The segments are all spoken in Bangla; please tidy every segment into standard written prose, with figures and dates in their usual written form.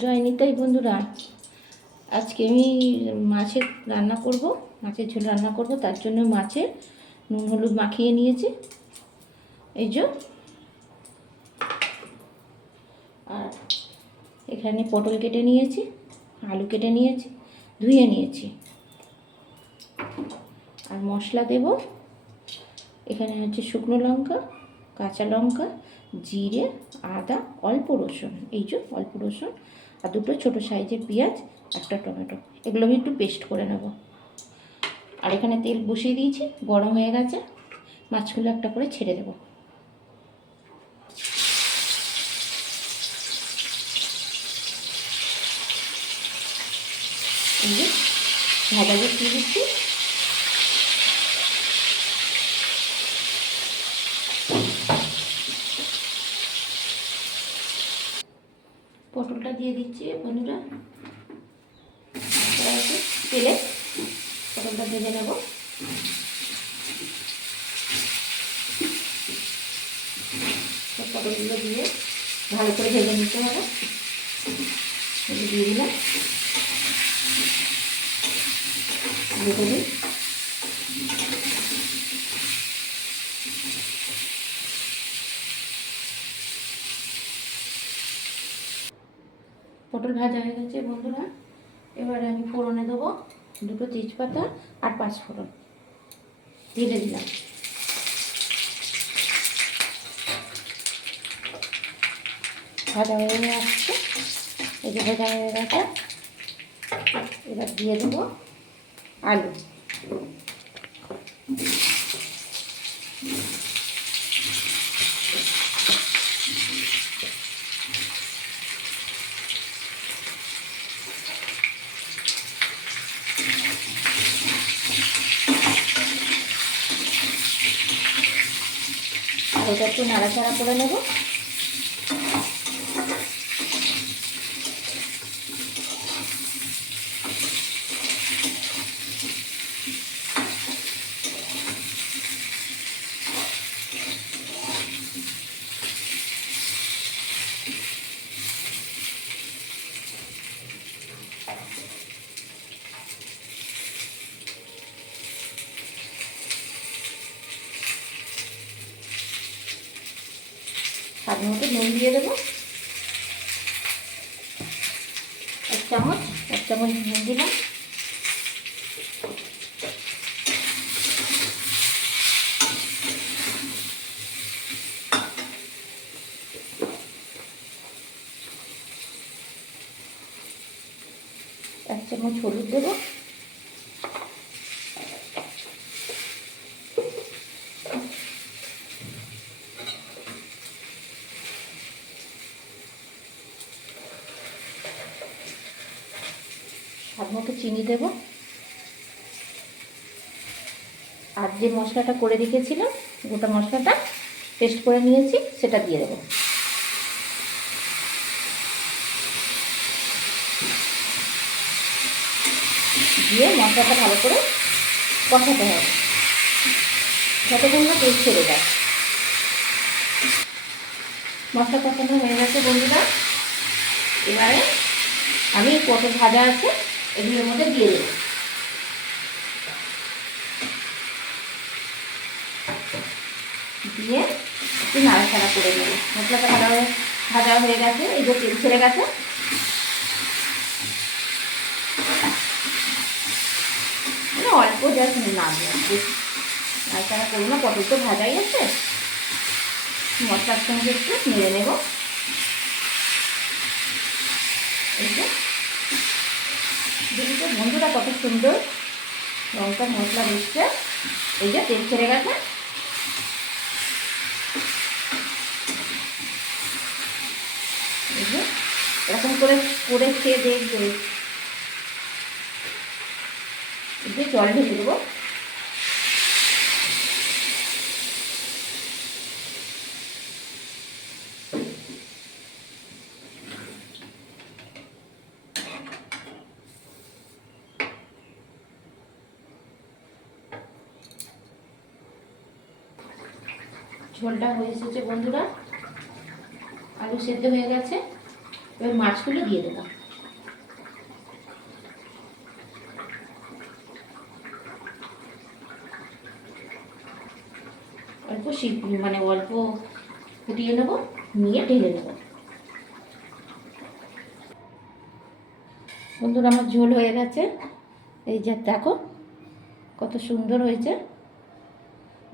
জয় নিতাই বন্ধুরা, আজকে আমি মাছের রান্না করব, মাছের ঝোল রান্না করব। তার জন্য মাছে নুন হলুদ মাখিয়ে নিয়েছি এই যে। আর এখানে পটল কেটে নিয়েছি, আলু কেটে নিয়েছি, ধুয়ে নিয়েছি। আর মশলা দেব, এখানে হচ্ছে শুকনো লঙ্কা, কাঁচা লঙ্কা, জিরে, আদা, অল্প রসুন, এই যে অল্প রসুন, আর দুটো ছোটো সাইজের পেঁয়াজ, একটা টমেটো। এগুলো আমি একটু পেস্ট করে নেব। আর এখানে তেল বসিয়ে দিয়েছি, গরম হয়ে গেছে। মাছগুলো একটা করে ছেড়ে দেব। এই যে ভাজা দিয়ে দিচ্ছি। পটলটা দিয়ে দিচ্ছি বন্ধুরা, তেলে পটলটা ভেজে নেব। পটলগুলো দিয়ে ভালো করে ভেজে নিতে হবে। দিয়ে দিলাম, ভেজে দিই। পটল ভাজা হয়ে গেছে বন্ধুরা। এবারে আমি ফোড়নে দেবো দুটো তেজপাতা আর 5 ফোড়ন ভেজে দিলাম। ভাজা হয়ে আসছে, এই যে ভাজা হয়ে গেছে। এবার দিয়ে দেবো আলু। আলুটা একটু নাড়াচাড়া করে নেব। স্বাদ মতো নুন দিয়ে দেবো, 1 চামচ, 1 চামচ নুন দিলাম। এক চামচ হলুদ দেবো। স্বাদ মতো চিনি দেবো। আর যে মশলাটা করে রেখেছিলাম, গোটা মশলাটা পেস্ট করে নিয়েছি, সেটা দিয়ে দেবো। দিয়ে মশলাটা ভালো করে কষাতে হবে, যতক্ষণ না তেল ছেড়ে যায়। মশলা কষানো হয়ে গেছে বন্ধুরা। এবারে আমি পটল ভাজা আছে এগুলোর মধ্যে দিয়ে দেবো। দিয়ে একটু নাড়াচাড়া করে নেব। মশলাটা ভাজা হয়ে গেছে, এই যে তেল ছেড়ে গেছে। মানে অল্প জাস্ট নাড়বো, বেশি নাড়াচাড়া করবো না, পটল তো ভাজাই আছে। মশলার সঙ্গে একটু নেড়ে নেব। এই যে দেখুন বন্ধুরা, কত সুন্দর লঙ্কার মশলা দিচ্ছে। এই যে তেল ছেড়ে গেছে। এই যে এরকম করে করে খেয়ে দেখবে। এই যে জল ঢেলে দেবো। ঝোলটা হয়ে এসেছে বন্ধুরা, আলু সেদ্ধ হয়ে গেছে। এবার মাছগুলো দিয়ে দেবো। অল্প মানে অল্প ফুটিয়ে নেবো, নিয়ে ঢেলে নেবো। বন্ধুরা আমার ঝোল হয়ে গেছে, এই যে দেখো কত সুন্দর হয়েছে।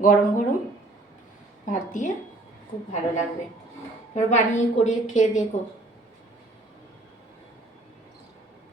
গরম গরম ভাত দিয়ে খুব ভালো লাগবে। এবার বানিয়ে করিয়ে খেয়ে দেখো।